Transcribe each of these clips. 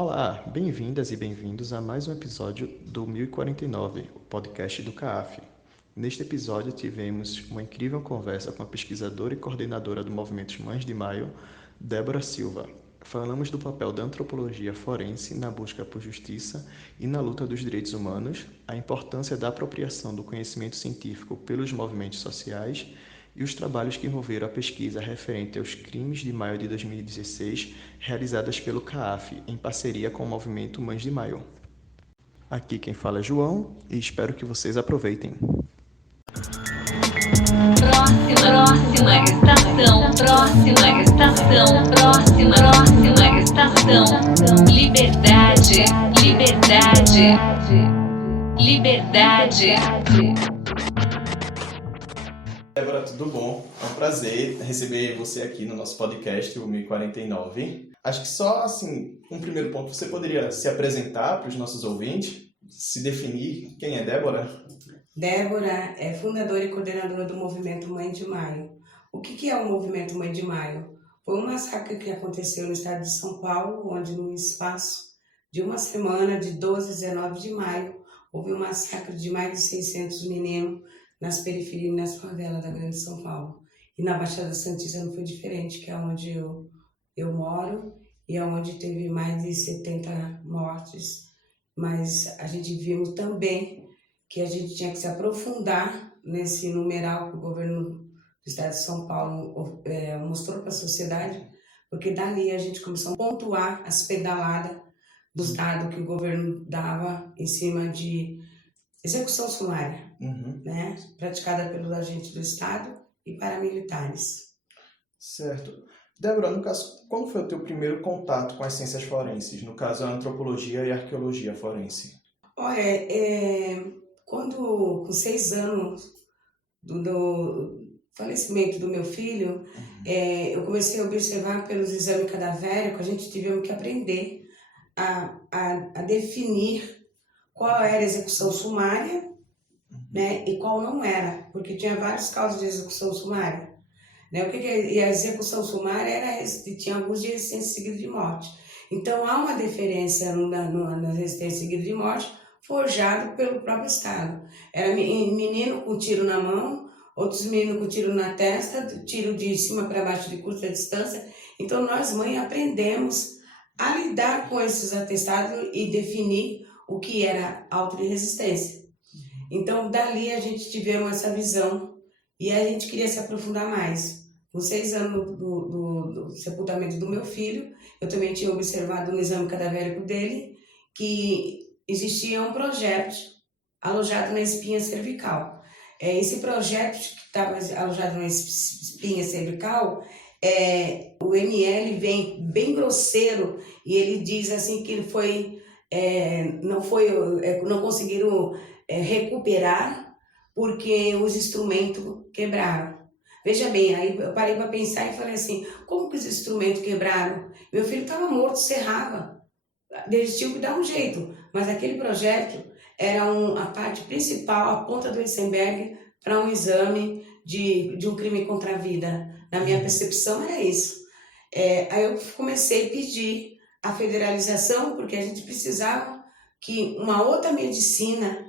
Olá, bem-vindas e bem-vindos a mais um episódio do 1049, o podcast do CAAF. Neste episódio tivemos uma incrível conversa com a pesquisadora e coordenadora do Movimento Mães de Maio, Débora Silva. Falamos do papel da antropologia forense na busca por justiça e na luta dos direitos humanos, a importância da apropriação do conhecimento científico pelos movimentos sociais e os trabalhos que envolveram a pesquisa referente aos crimes de maio de 2016, realizadas pelo CAAF, em parceria com o movimento Mães de Maio. Aqui quem fala é João e espero que vocês aproveitem. Próxima estação. Liberdade. Débora, tudo bom? É um prazer receber você aqui no nosso podcast, o 1049. Acho que só, um primeiro ponto, você poderia se apresentar para os nossos ouvintes, se definir quem é Débora? Débora é fundadora e coordenadora do Movimento Mãe de Maio. O que é o Movimento Mãe de Maio? Foi um massacre que aconteceu no estado de São Paulo, onde no espaço de uma semana, de 12 a 19 de maio, houve um massacre de mais de 600 meninos nas periferias e nas favelas da Grande São Paulo. E na Baixada Santista não foi diferente, que é onde eu moro e é onde teve mais de 70 mortes. Mas a gente viu também que a gente tinha que se aprofundar nesse numeral que o governo do estado de São Paulo mostrou para a sociedade, porque dali a gente começou a pontuar as pedaladas dos dados que o governo dava em cima de execução sumária, né, praticada pelos agentes do Estado e paramilitares. Certo. Débora, no caso, como foi o teu primeiro contato com as ciências forenses? No caso, a antropologia e a arqueologia forense. Olha, quando, com 6 anos do falecimento do meu filho, eu comecei a observar pelos exames cadavéricos, a gente tivemos que aprender a definir qual era a execução sumária, né, e qual não era, porque tinha várias causas de execução sumária. Né? E a execução sumária tinha alguns de resistência seguida de morte. Então, há uma diferença na resistência seguida de morte forjado pelo próprio Estado. Era menino com tiro na mão, outros meninos com tiro na testa, tiro de cima para baixo de curta distância. Então, nós, mães, aprendemos a lidar com esses atestados e definir o que era auto de resistência. Então, dali a gente tivemos essa visão e a gente queria se aprofundar mais. Com 6 anos do sepultamento do meu filho, eu também tinha observado no exame cadavérico dele que existia um projeto alojado na espinha cervical. Esse projeto que estava alojado na espinha cervical, o ML vem bem grosseiro e ele diz assim que não conseguiram recuperar porque os instrumentos quebraram. Veja bem, aí eu parei para pensar e falei assim, como que os instrumentos quebraram? Meu filho estava morto, serrava. Eles tinham que dar um jeito, mas aquele projeto era a parte principal, a ponta do iceberg para um exame de um crime contra a vida. Na minha percepção era isso. Aí eu comecei a pedir a federalização, porque a gente precisava que uma outra medicina,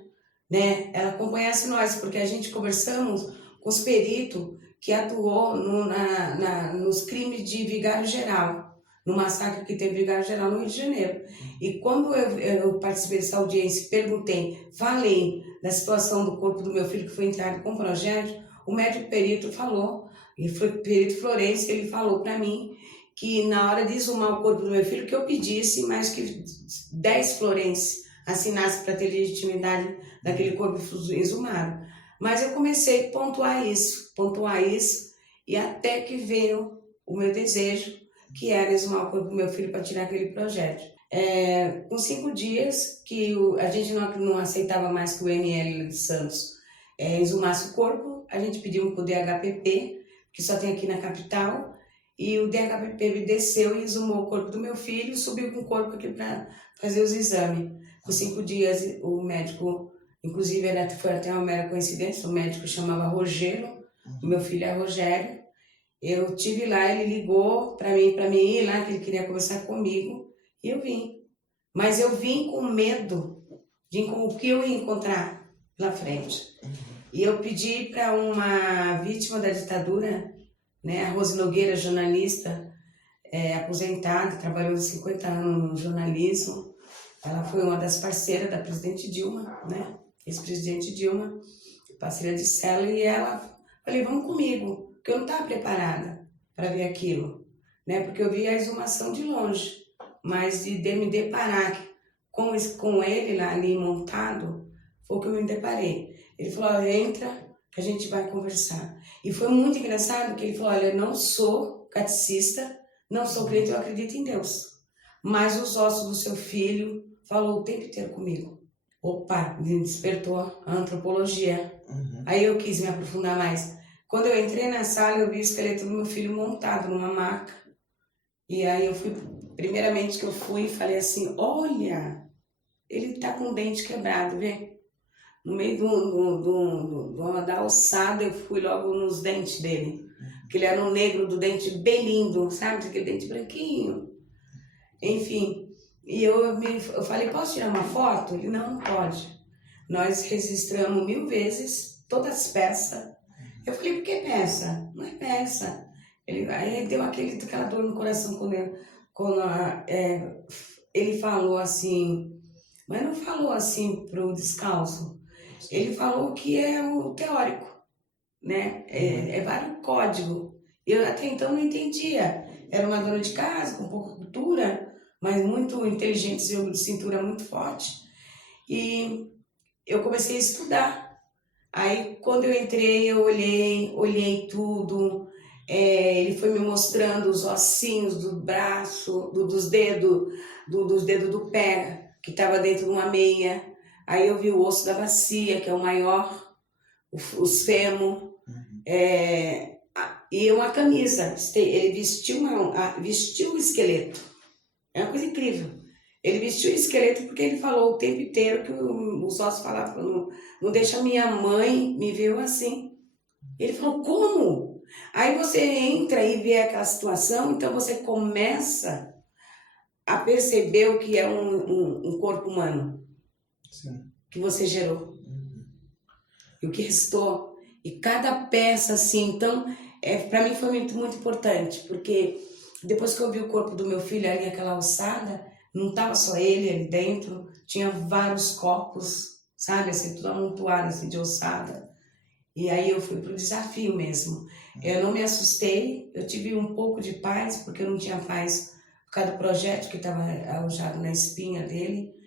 né, ela acompanhasse nós, porque a gente conversamos com os peritos que atuou nos crimes de Vigário Geral, no massacre que teve Vigário Geral no Rio de Janeiro. E quando eu participei dessa audiência e perguntei, falei da situação do corpo do meu filho que foi entrado com projeto, o médico perito falou, e foi perito forense, ele falou para mim que na hora de exumar o corpo do meu filho, que eu pedisse mais que 10 florenses assinassem para ter legitimidade daquele corpo exumado. Mas eu comecei a pontuar isso, e até que veio o meu desejo, que era exumar o corpo do meu filho para tirar aquele projeto. Com 5 dias, que a gente não aceitava mais que o ML de Santos exumasse o corpo, a gente pediu para o DHPP, que só tem aqui na capital, e o DHPP desceu e exumou o corpo do meu filho, subiu com o corpo aqui para fazer os exames. Com 5 dias, o médico, inclusive foi até uma mera coincidência, o médico chamava Rogério, o meu filho é Rogério. Eu tive lá, ele ligou para mim ir lá, que ele queria conversar comigo, e eu vim. mas eu vim com medo de o que eu ia encontrar pela frente. E eu pedi para uma vítima da ditadura, né, a Rose Nogueira, jornalista, aposentada, trabalhou 50 anos no jornalismo. Ela foi uma das parceiras da presidente Dilma, né, ex-presidente Dilma, parceira de cela, e ela, falei, vamos comigo, porque eu não estava preparada para ver aquilo, né, porque eu vi a exumação de longe, mas de me deparar com ele lá ali montado, foi o que eu me deparei. Ele falou, olha, entra que a gente vai conversar. E foi muito engraçado que ele falou, olha, eu não sou catequista, não sou crente, eu acredito em Deus. Mas os ossos do seu filho falou o tempo inteiro comigo. Opa, me despertou a antropologia. Aí eu quis me aprofundar mais. Quando eu entrei na sala, eu vi o esqueleto do meu filho montado numa maca. E aí eu fui, primeiramente que eu fui e falei assim, olha, ele tá com o dente quebrado, vê? No meio da alçada, eu fui logo nos dentes dele. Que ele era um negro do dente bem lindo, sabe? Aquele dente branquinho. Enfim, e eu falei, posso tirar uma foto? Ele, não pode. Nós registramos 1000 vezes, todas as peças. Eu falei, por que peça? Não é peça. Aí deu aquela dor no coração quando ele falou assim, mas não falou assim pro descalço. Ele falou que é o teórico, né? É vários códigos. Eu até então não entendia. Era uma dona de casa, com pouca cultura, mas muito inteligente, jogo de cintura muito forte. E eu comecei a estudar. Aí, quando eu entrei, eu olhei tudo. Ele foi me mostrando os ossinhos do braço, dos dedos do pé, que estava dentro de uma meia. Aí eu vi o osso da bacia, que é o maior, os fêmur, e uma camisa. Ele vestiu o esqueleto. É uma coisa incrível. Ele vestiu o esqueleto porque ele falou o tempo inteiro que os ossos falavam, não deixa minha mãe me ver assim. Ele falou, como? Aí você entra e vê aquela situação, então você começa a perceber o que é um corpo humano. Sim. Que você gerou. E o que restou. E cada peça, assim, então, para mim foi muito, muito importante, porque depois que eu vi o corpo do meu filho ali, aquela alçada, não estava só ele ali dentro, tinha vários corpos, sabe, assim, tudo amontoado, assim, de ossada. E aí eu fui pro desafio mesmo. Eu não me assustei, eu tive um pouco de paz, porque eu não tinha paz por causa do projeto que estava alojado na espinha dele.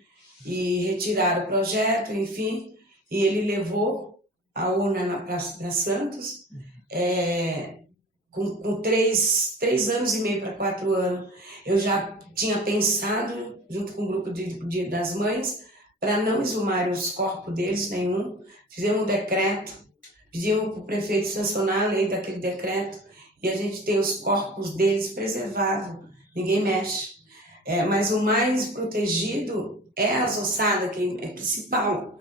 E retiraram o projeto, enfim, e ele levou a urna na Praça da Santos, com 3 anos e meio para 4 anos. Eu já tinha pensado, junto com o grupo das mães, para não exumar os corpos deles nenhum. Fizemos um decreto, pedimos para o prefeito sancionar a lei daquele decreto, e a gente tem os corpos deles preservados, ninguém mexe. Mas o mais protegido é as ossadas, que é principal.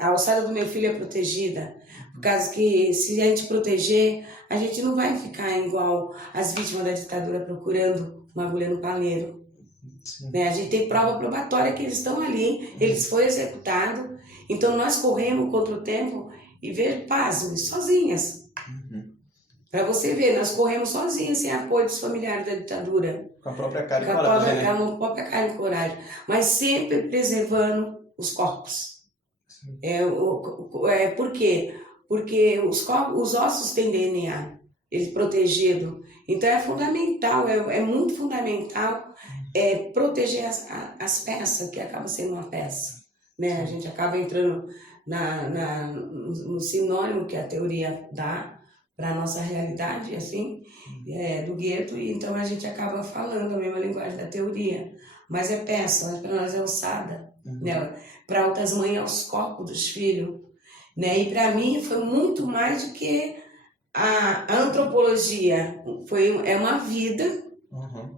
A ossada do meu filho é protegida, por causa que se a gente proteger, a gente não vai ficar igual as vítimas da ditadura procurando uma agulha no palheiro. Né? A gente tem prova probatória que eles estão ali, eles foram executados, então nós corremos contra o tempo e ver pasmem, sozinhas. Para você ver, nós corremos sozinhos, sem apoio dos familiares da ditadura. Com a própria cara e coragem. Com a própria cara e coragem. Mas sempre preservando os corpos. Por quê? Porque os ossos têm DNA, ele protegido. Então é fundamental, é muito fundamental proteger as peças, que acaba sendo uma peça. Né? A gente acaba entrando no sinônimo que a teoria dá para a nossa realidade, assim, do gueto, e então a gente acaba falando a mesma linguagem da teoria. Mas é peça, mas para nós é ossada. Né? Para outras mães é os corpos dos filhos. Né? E para mim foi muito mais do que a antropologia. É uma vida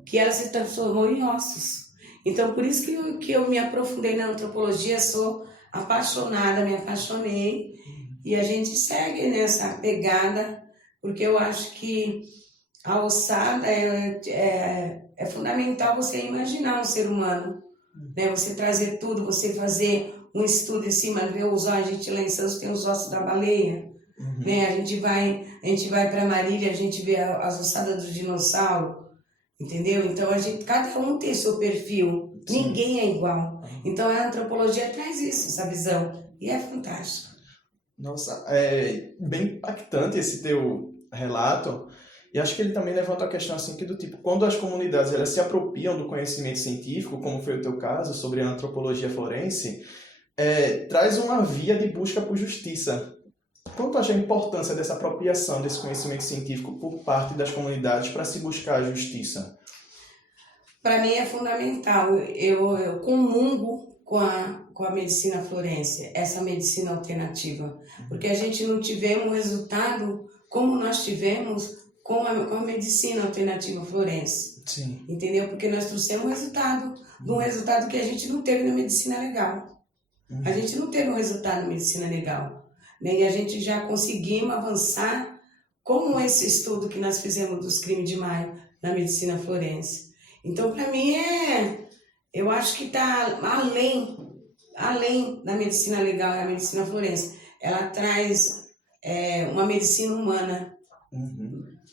que ela se transformou em ossos. Então, por isso que eu me aprofundei na antropologia, sou apaixonada, me apaixonei, e a gente segue nessa pegada, porque eu acho que a ossada é fundamental você imaginar um ser humano, né? Você trazer tudo, você fazer um estudo em cima, ver os ossos, a gente lá em Santos tem os ossos da baleia, né? A gente vai para Marília, a gente vê as ossadas do dinossauro, entendeu? Então cada um tem seu perfil, ninguém é igual. Então a antropologia traz isso, essa visão, e é fantástico. Nossa, é bem impactante esse teu relato. E acho que ele também levanta a questão assim que do tipo, quando as comunidades elas se apropriam do conhecimento científico, como foi o teu caso sobre a antropologia forense, traz uma via de busca por justiça. Quanto acha a importância dessa apropriação desse conhecimento científico por parte das comunidades para se buscar a justiça? Para mim é fundamental. Eu comungo com a medicina forense, essa medicina alternativa, porque a gente não tivemos um resultado como nós tivemos com a medicina alternativa forense. Sim. Entendeu? Porque nós trouxemos um resultado, de um resultado que a gente não teve na medicina legal. A gente não teve um resultado na medicina legal, né? E a gente já conseguimos avançar com esse estudo que nós fizemos dos crimes de maio na medicina forense. Então, para mim, eu acho que está além da medicina legal e a medicina forense. Ela traz uma medicina humana.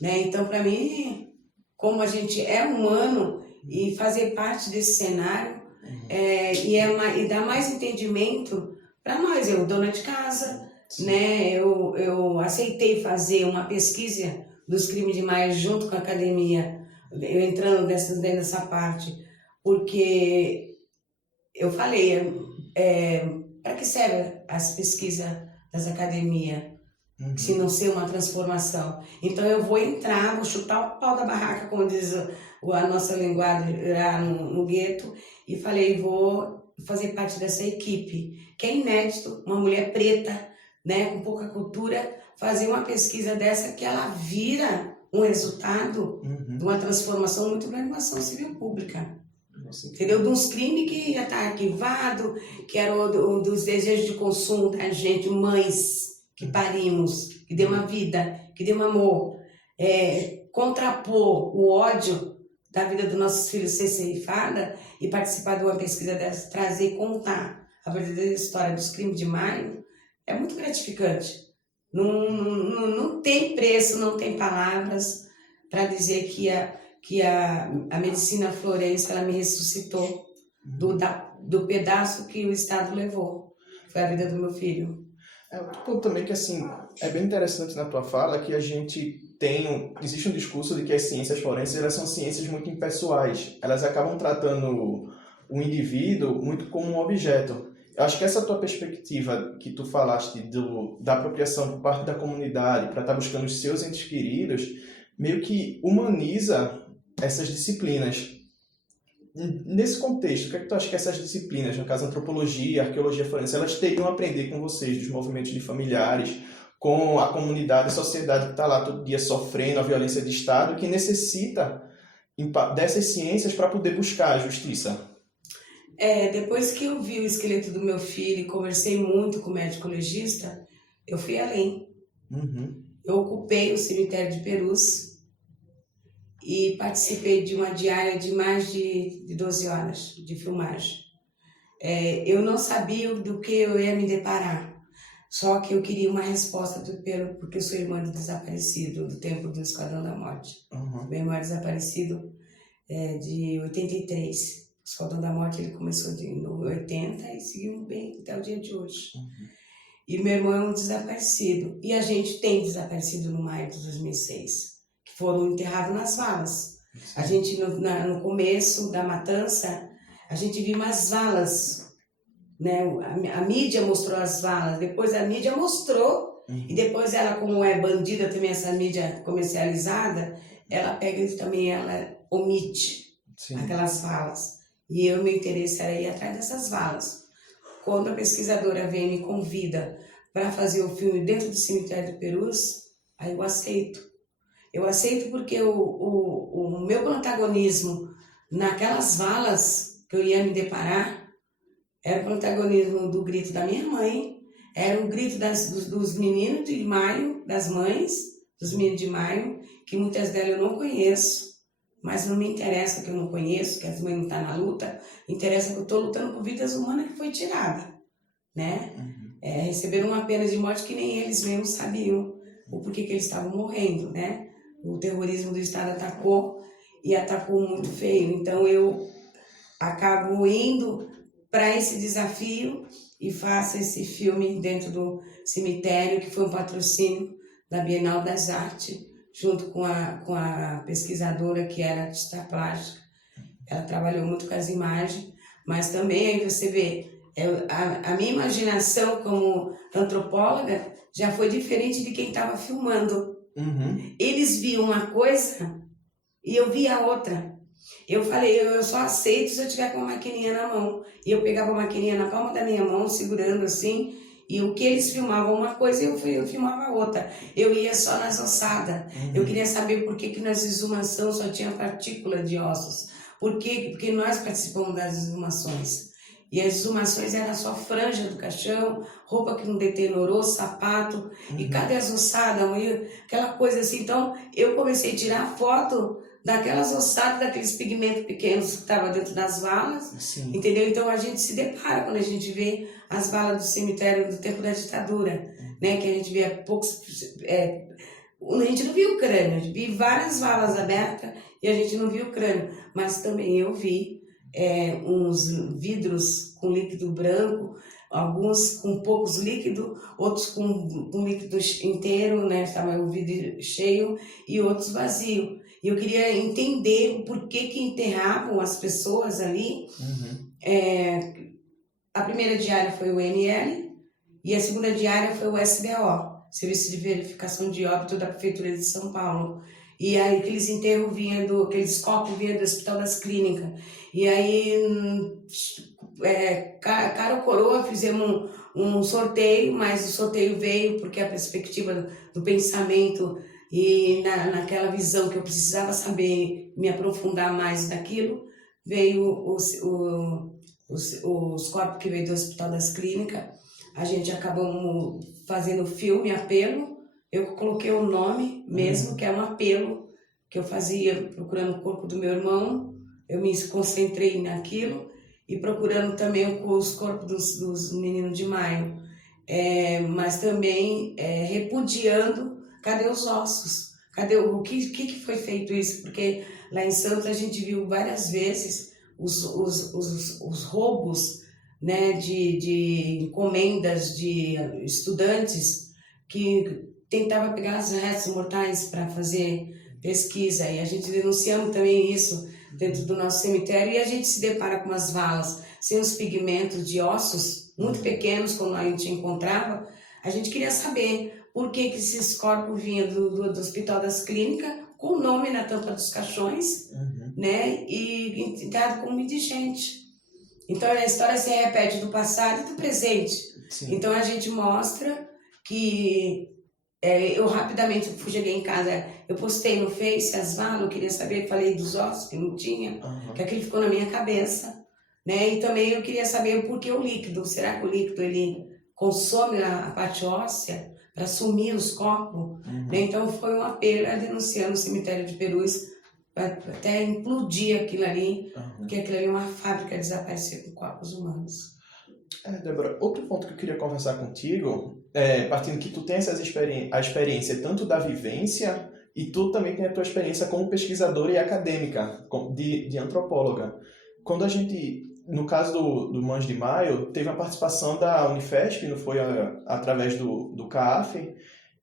Né? Então, para mim, como a gente é humano e fazer parte desse cenário, e dá mais entendimento para nós, eu, dona de casa, né? Eu aceitei fazer uma pesquisa dos crimes de maio junto com a academia, eu entrando dentro dessa parte, porque eu falei, para que servem as pesquisas das academias, se não ser uma transformação? Então eu vou entrar, vou chutar o pau da barraca, como diz a nossa linguagem lá no gueto, e falei, vou fazer parte dessa equipe, que é inédito, uma mulher preta, né, com pouca cultura, fazer uma pesquisa dessa que ela vira um resultado de uma transformação muito grande na ação civil pública. Entendeu? De uns crimes que já está arquivado, que eram dos desejos de consumo da gente, mães que parimos, que deu uma vida, que deu um amor, contrapor o ódio da vida dos nossos filhos ser ceifada e participar de uma pesquisa dessa, trazer e contar a verdadeira história dos crimes de maio, é muito gratificante. Não tem preço, não tem palavras para dizer que a medicina forense ela me ressuscitou do pedaço que o Estado levou. Foi a vida do meu filho. Outro ponto também que assim, é bem interessante na tua fala que a gente existe um discurso de que as ciências forenses elas são ciências muito impessoais. Elas acabam tratando o indivíduo muito como um objeto. Eu acho que essa tua perspectiva que tu falaste da apropriação por parte da comunidade para estar buscando os seus entes queridos, meio que humaniza essas disciplinas. Nesse contexto, o que é que tu acha que essas disciplinas, no caso antropologia, arqueologia forense, elas teriam a aprender com vocês, dos movimentos de familiares, com a comunidade, a sociedade que está lá todo dia sofrendo a violência de Estado, que necessita dessas ciências para poder buscar a justiça? Depois que eu vi o esqueleto do meu filho e conversei muito com o médico legista, eu fui além. Eu ocupei o cemitério de Perus e participei de uma diária de mais de 12 horas de filmagem. Eu não sabia do que eu ia me deparar, só que eu queria uma resposta porque eu sou irmã do desaparecido, do tempo do Esquadrão da Morte. Meu irmão é desaparecido de 83. O Esquadrão da Morte ele começou no 80 e seguiu bem até o dia de hoje. E meu irmão é um desaparecido. E a gente tem desaparecido no maio de 2006, que foram enterrados nas valas. A gente, no começo da matança, a gente viu umas valas, né? A mídia mostrou as valas, depois a mídia mostrou, e depois ela, como é bandida também, essa mídia comercializada, ela pega e também ela omite aquelas valas. E meu interesse era ir atrás dessas valas. Quando a pesquisadora vem e me convida para fazer o filme dentro do cemitério de Perus, aí eu aceito. Eu aceito porque o meu protagonismo naquelas valas que eu ia me deparar era o protagonismo do grito da minha mãe, era o grito dos meninos de maio, das mães, dos meninos de maio, que muitas delas eu não conheço, mas não me interessa que eu não conheço, que as mães não estão na luta, interessa que eu estou lutando por vidas humanas que foi tirada, né? Receberam uma pena de morte que nem eles mesmos sabiam o porquê que eles estavam morrendo, né? O terrorismo do Estado atacou e atacou muito feio, então eu acabo indo para esse desafio e faço esse filme dentro do cemitério, que foi um patrocínio da Bienal das Artes, junto com a pesquisadora que era artista plástica. Ela trabalhou muito com as imagens, mas também aí você vê, a minha imaginação como antropóloga já foi diferente de quem estava filmando. Eles viam uma coisa e eu via outra. Eu falei, eu só aceito se eu tiver com a maquininha na mão. E eu pegava a maquininha na palma da minha mão, segurando assim, e o que eles filmavam uma coisa, eu filmava outra. Eu ia só nas ossadas. Eu queria saber por que nas exumações só tinha partícula de ossos. Por quê? Porque nós participamos das exumações. E as exumações eram só franja do caixão, roupa que não deteriorou, sapato, e cadê as ossadas? Aquela coisa assim. Então, eu comecei a tirar foto daquelas ossadas, daqueles pigmentos pequenos que estavam dentro das valas, entendeu? Então a gente se depara quando a gente vê as valas do cemitério do tempo da ditadura, né? Que a gente vê poucos... a gente não viu o crânio, a gente viu várias valas abertas e a gente não viu o crânio, mas também eu vi uns vidros com líquido branco, alguns com poucos líquidos, outros com líquido inteiro, né? Estava o vidro cheio e outros vazio. E eu queria entender por que enterravam as pessoas ali. A primeira diária foi o IML e a segunda diária foi o SBO, Serviço de Verificação de Óbito da Prefeitura de São Paulo. E aí aqueles enterros aqueles copos vinham do Hospital das Clínicas. E aí, cara ou coroa, fizemos um sorteio, mas o sorteio veio porque a perspectiva do pensamento e naquela visão que eu precisava saber, me aprofundar mais naquilo, veio os corpos que veio do Hospital das Clínicas. A gente acabou fazendo filme, apelo. Eu coloquei o nome mesmo, que é um apelo que eu fazia procurando o corpo do meu irmão. Eu me concentrei naquilo e procurando também os corpos dos meninos de maio. Mas também repudiando, cadê os ossos? Cadê o que foi feito isso? Porque lá em Santos a gente viu várias vezes os roubos, né, de encomendas de estudantes que tentavam pegar os restos mortais para fazer pesquisa. E a gente denunciamos também isso dentro do nosso cemitério e a gente se depara com umas valas sem os pigmentos de ossos muito pequenos, como a gente encontrava. A gente queria saber por que esses corpos vinham do Hospital das Clínicas, com o nome na tampa dos caixões, né? E enterrado como indigente. Então a história se repete do passado e do presente. Então a gente mostra que eu rapidamente cheguei em casa, eu postei no Face as valas, eu queria saber, falei dos ossos que não tinha, que aquilo ficou na minha cabeça, né? E também eu queria saber por que o líquido, será que o líquido ele consome a parte óssea para sumir os corpos? Né? Então foi um apelo denunciando o cemitério de Perus, até implodir aquilo ali, porque aquilo ali é uma fábrica de desaparecer com corpos humanos. Débora, outro ponto que eu queria conversar contigo, partindo que tu tens a experiência tanto da vivência e tu também tem a tua experiência como pesquisadora e acadêmica, de antropóloga. Quando a gente, no caso do Mães de Maio, teve a participação da Unifesp, não foi através do CAAF,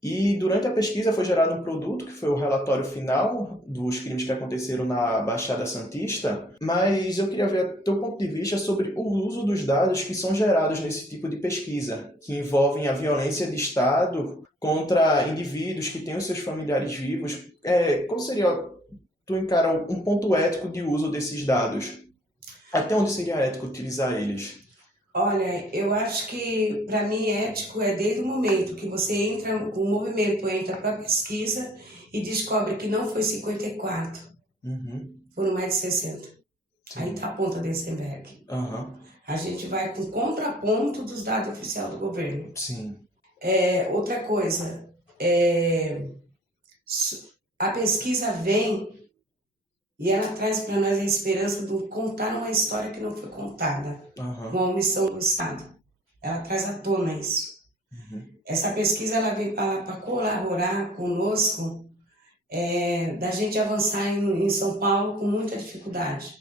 e durante a pesquisa foi gerado um produto, que foi o relatório final dos crimes que aconteceram na Baixada Santista, mas eu queria ver teu ponto de vista sobre o uso dos dados que são gerados nesse tipo de pesquisa, que envolvem a violência de Estado contra indivíduos que têm os seus familiares vivos. Qual seria, tu encara um ponto ético de uso desses dados? Até onde seria ético utilizar eles? Olha, eu acho que, para mim, ético é desde o momento que você entra, o movimento entra para a pesquisa e descobre que não foi 54, foram mais de 60. Aí está a ponta do iceberg. A gente vai com contraponto dos dados oficiais do governo. Outra coisa, a pesquisa vem E ela traz para nós a esperança de contar uma história que não foi contada, uma omissão do Estado. Ela traz à tona isso. Essa pesquisa ela veio para colaborar conosco, da gente avançar em São Paulo com muita dificuldade.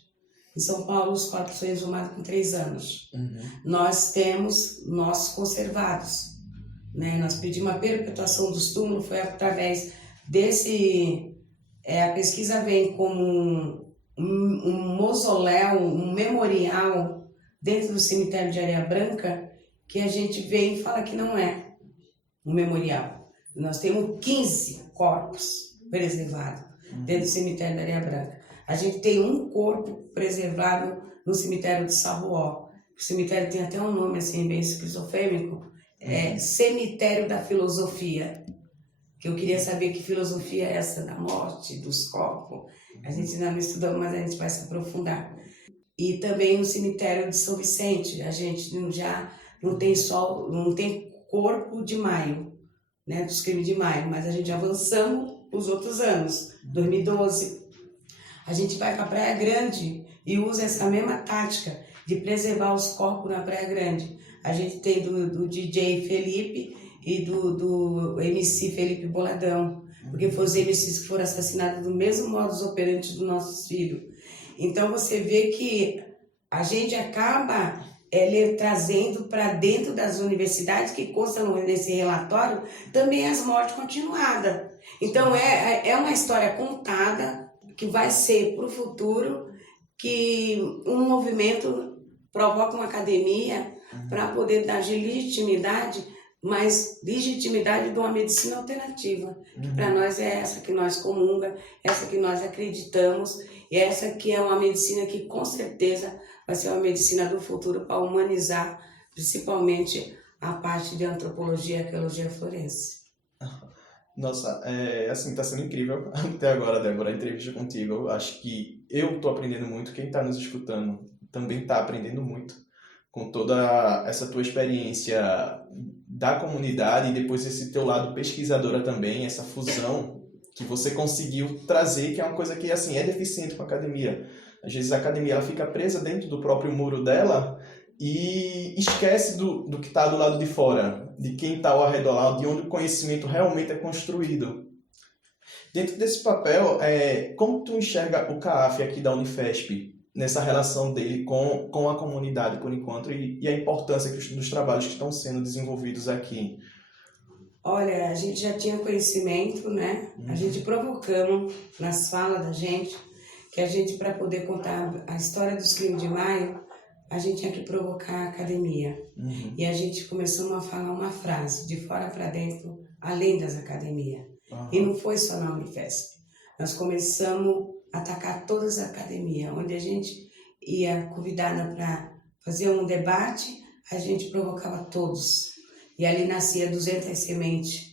Em São Paulo, os corpos são exumados com 3 anos. Nós temos nossos conservados, né? Nós pedimos a perpetuação dos túmulos, foi através desse... a pesquisa vem como um mausoléu, um memorial dentro do cemitério de Areia Branca, que a gente vem e fala que não é um memorial. Nós temos 15 corpos preservados dentro do cemitério de Areia Branca. A gente tem um corpo preservado no cemitério de Sarruó. O cemitério tem até um nome assim bem esquizofrênico, Cemitério da Filosofia. Que eu queria saber que filosofia é essa da morte, dos corpos. A gente ainda não estudou, mas a gente vai se aprofundar. E também no cemitério de São Vicente, a gente já não tem corpo de maio, né, dos crimes de maio, mas a gente avançamos os outros anos, 2012. A gente vai para a Praia Grande e usa essa mesma tática de preservar os corpos na Praia Grande. A gente tem do DJ Felipe e do MC Felipe Boladão, porque foram os MCs que foram assassinados do mesmo modus operandi dos nossos filhos. Então você vê que a gente acaba trazendo para dentro das universidades, que consta nesse relatório, também as mortes continuadas. Então é uma história contada que vai ser para o futuro, que um movimento provoca uma academia para poder dar legitimidade, mas legitimidade de uma medicina alternativa, que para nós é essa que nós comunga, essa que nós acreditamos, e essa que é uma medicina que com certeza vai ser uma medicina do futuro para humanizar, principalmente a parte de antropologia e arqueologia forense. Nossa, assim, tá sendo incrível até agora, Débora, a entrevista contigo. Eu acho que eu tô aprendendo muito, quem tá nos escutando também tá aprendendo muito com toda essa tua experiência da comunidade e depois esse teu lado pesquisadora também, essa fusão que você conseguiu trazer, que é uma coisa que, assim, é deficiente com a academia. Às vezes a academia ela fica presa dentro do próprio muro dela e esquece do que está do lado de fora, de quem está ao redor lá, de onde o conhecimento realmente é construído. Dentro desse papel, como tu enxerga o CAAF aqui da Unifesp, nessa relação dele com a comunidade, por enquanto, e a importância dos trabalhos que estão sendo desenvolvidos aqui? Olha, a gente já tinha conhecimento, né? A gente provocamos nas falas da gente, que a gente, para poder contar a história dos crimes de maio, a gente tinha que provocar a academia. E a gente começou a falar uma frase, de fora para dentro, além das academias. E não foi só na Unifesp. Nós começamos a atacar todas as academias, onde a gente ia convidada para fazer um debate, a gente provocava todos. E ali nascia 200 sementes,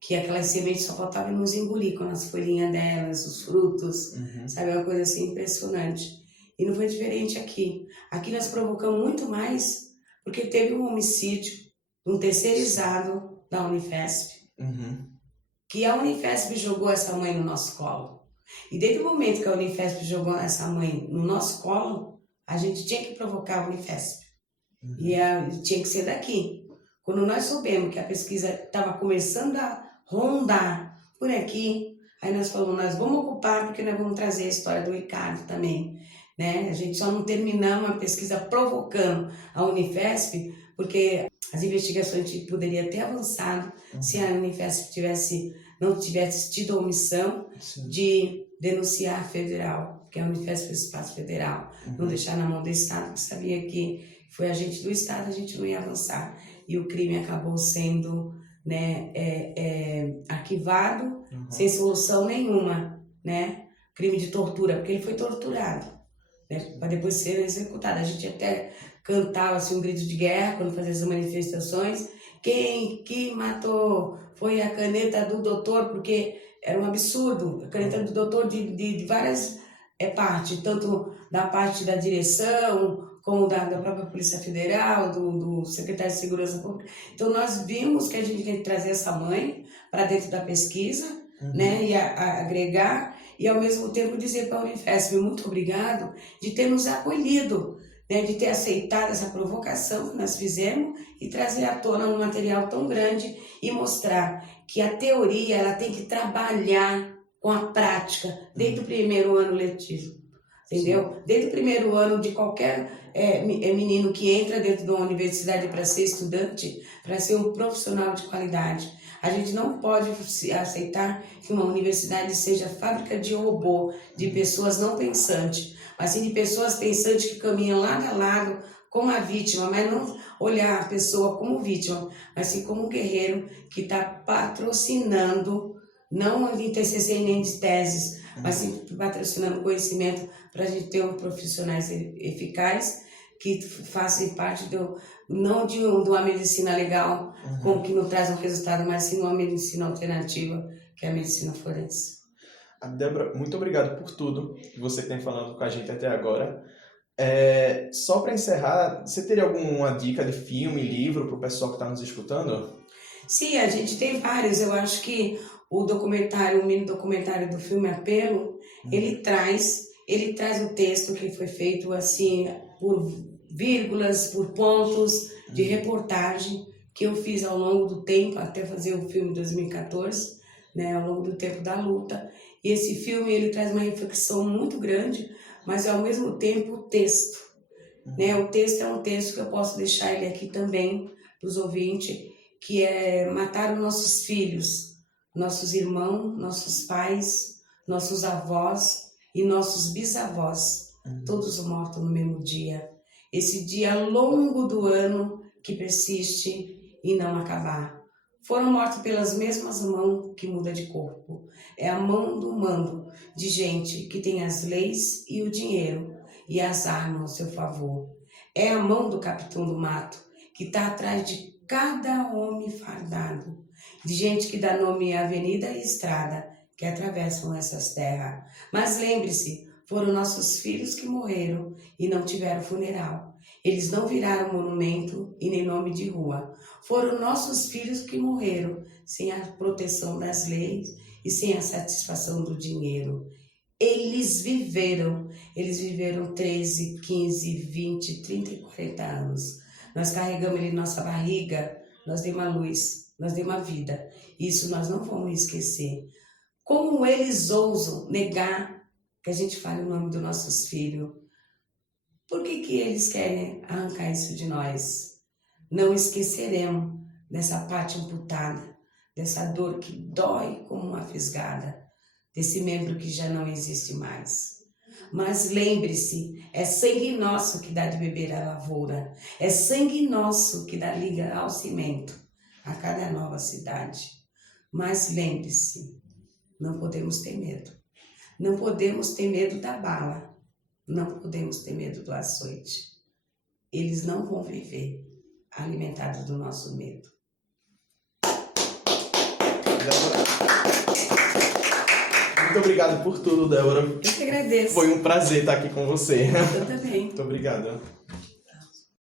que aquelas sementes só faltavam nos engolir com as folhinhas delas, os frutos, sabe? Uma coisa assim impressionante. E não foi diferente aqui. Aqui nós provocamos muito mais, porque teve um homicídio, um terceirizado da Unifesp, que a Unifesp jogou essa mãe no nosso colo. E desde o momento que a Unifesp jogou essa mãe no nosso colo, a gente tinha que provocar a Unifesp. E tinha que ser daqui. Quando nós soubemos que a pesquisa estava começando a rondar por aqui, aí nós falamos, nós vamos ocupar porque nós vamos trazer a história do Ricardo também, né? A gente só não terminamos a pesquisa provocando a Unifesp, porque as investigações poderiam ter avançado se a Unifesp não tivesse tido a omissão de denunciar a federal, porque a Unifesp é o espaço federal, não deixar na mão do Estado, porque sabia que foi agente do Estado, a gente não ia avançar. E o crime acabou sendo, né, arquivado sem solução nenhuma, né? Crime de tortura, porque ele foi torturado, né, para depois ser executado. A gente até cantava assim, um grito de guerra quando fazia as manifestações. Quem que matou foi a caneta do doutor, porque era um absurdo. A caneta do doutor de várias partes, tanto da parte da direção, como da própria Polícia Federal, do Secretário de Segurança Pública. Então, nós vimos que a gente tinha que trazer essa mãe para dentro da pesquisa, né, e agregar, e ao mesmo tempo dizer para a Unifesp muito obrigado de ter nos acolhido, né, de ter aceitado essa provocação que nós fizemos e trazer à tona um material tão grande e mostrar que a teoria ela tem que trabalhar com a prática desde o primeiro ano letivo, entendeu? Sim. Desde o primeiro ano de qualquer menino que entra dentro de uma universidade para ser estudante, para ser um profissional de qualidade. A gente não pode aceitar que uma universidade seja fábrica de robô, de pessoas não pensantes, mas sim de pessoas pensantes que caminham lado a lado com a vítima, mas não olhar a pessoa como vítima, mas sim como um guerreiro que está patrocinando, não de TCC nem de teses, mas sim patrocinando conhecimento para a gente ter profissionais eficazes que fazem parte não de uma medicina legal, como que não traz um resultado, mas sim uma medicina alternativa, que é a medicina forense. Débora, muito obrigado por tudo que você tem falado com a gente até agora. Só para encerrar, você teria alguma dica de filme, livro para o pessoal que está nos escutando? Sim, a gente tem vários. Eu acho que o mini documentário do filme Apelo, ele traz o texto que foi feito assim por vírgulas, por pontos de reportagem que eu fiz ao longo do tempo, até fazer o filme em 2014, né, ao longo do tempo da luta. E esse filme ele traz uma reflexão muito grande, mas ao mesmo tempo o texto. Né? O texto é um texto que eu posso deixar ele aqui também para os ouvintes, que é matar os nossos filhos, nossos irmãos, nossos pais, nossos avós e nossos bisavós, todos mortos no mesmo dia. Esse dia longo do ano que persiste e não acabar. Foram mortos pelas mesmas mãos que muda de corpo. É a mão do mando de gente que tem as leis e o dinheiro e as armas ao seu favor. É a mão do capitão do mato que está atrás de cada homem fardado, de gente que dá nome à avenida e estrada que atravessam essas terras. Mas lembre-se, foram nossos filhos que morreram e não tiveram funeral. Eles não viraram monumento e nem nome de rua. Foram nossos filhos que morreram sem a proteção das leis e sem a satisfação do dinheiro. Eles viveram 13, 15, 20, 30 e 40 anos. Nós carregamos ele em nossa barriga, nós demos a luz, nós demos a vida. Isso nós não vamos esquecer. Como eles ousam negar que a gente fale o nome dos nossos filhos? Por que eles querem arrancar isso de nós? Não esqueceremos dessa parte amputada, dessa dor que dói como uma fisgada, desse membro que já não existe mais. Mas lembre-se, é sangue nosso que dá de beber a lavoura, é sangue nosso que dá liga ao cimento, a cada nova cidade. Mas lembre-se, não podemos ter medo. Não podemos ter medo da bala, não podemos ter medo do açoite. Eles não vão viver alimentados do nosso medo. Muito obrigado por tudo, Débora. Eu que agradeço. Foi um prazer estar aqui com você. Eu também. Muito obrigado.